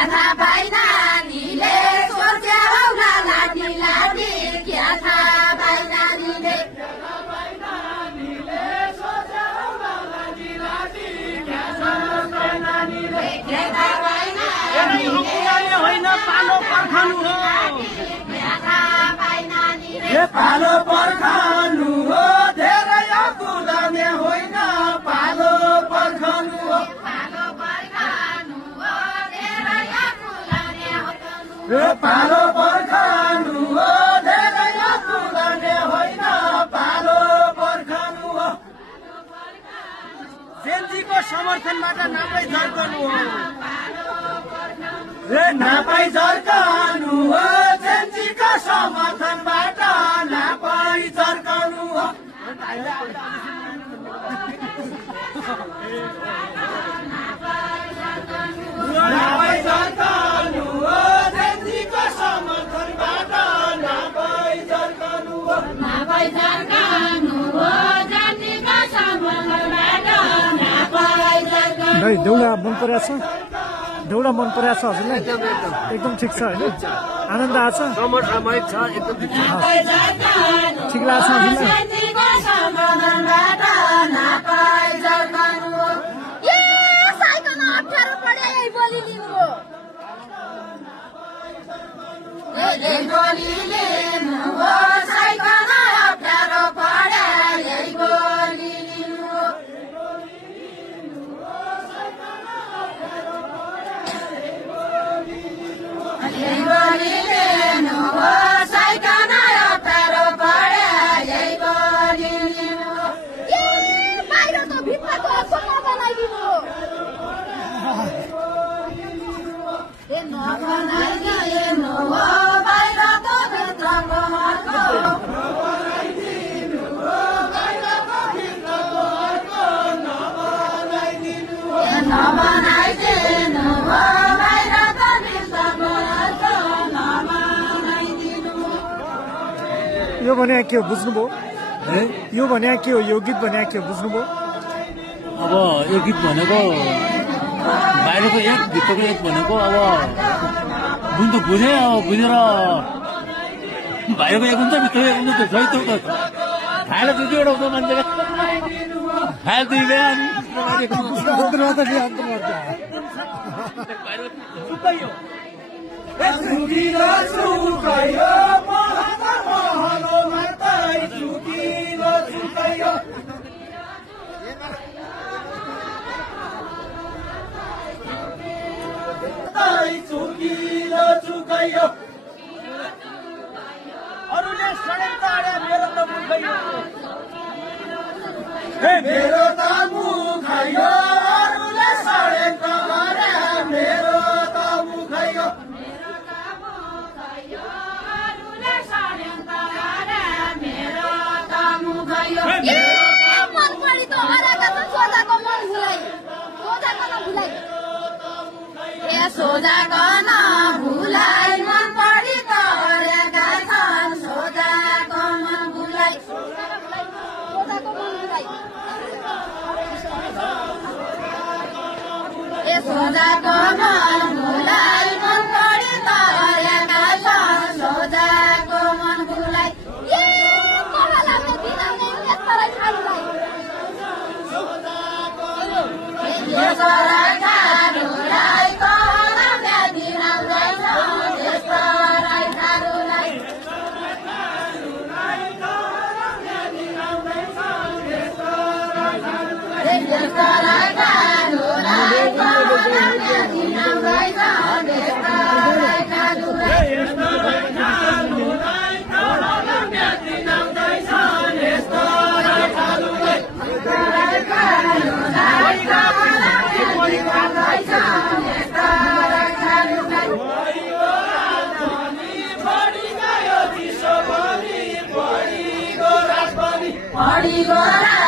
क्या थाहा पाइ नानीले सोच्याउला लाठी लाठी क्या थाहा पाइ नानीले पालो पर्खानु हो धेरै कुदाने होइन पालो पर्खानु हो पालो पर्खानु हो धेरै कुदाने होइन पालो पर्खानु हो जेन्जीको समर्थनबाट नापाई झर्कनु हो नापाई झर्कनु हो जेन्जीको समर्थनबाट नापाई झर्कनु हो नापाई झर्कनु हो जेन्जीको समर्थनबाट नापाई झर्कनु हो नापाई झर्कनु हो जेन्जीको समर्थनबाट नापाई झर्कनु भाइ देउला मन परेछ देउला मन परेछ हजुरलाई एकदम ठिक छ हैन आनन्द आछ समसामयिक छ एकदम ठिक लाग्छ हजुरलाई यो भने के हो बुझ्नुभयो यो भने के हो यो गीत भने के हो बुझ्नुभयो अब यो गीत भनेको बाहिरको एक भित्रको एक भनेको अब बुझ्नु त बुझेँ अब बुझेर बाहिरको एक हुन्छ भित्रको एक हुन्छ त्यो त खाएर दुई दुईवटा हुन्छ मान्छेले खाएर दुई अरूले षड्यन्त्र मेरो त मुखैयो मेरो त मुखैयो अरूले षड्यन्त्र गरे मेरो त मुखैयो मन परी त हराका त सोधाको मन भुलाइ सोधाको न भुलाइ सोधाको न भुलाइ मन परी त हराका छन् सोधाको मन भुलाइ सोधाको मन भुलाइ सोधाको मन भुलाइ मन परी त हराका छन् सोधाको मन भुलाइ बढी गयो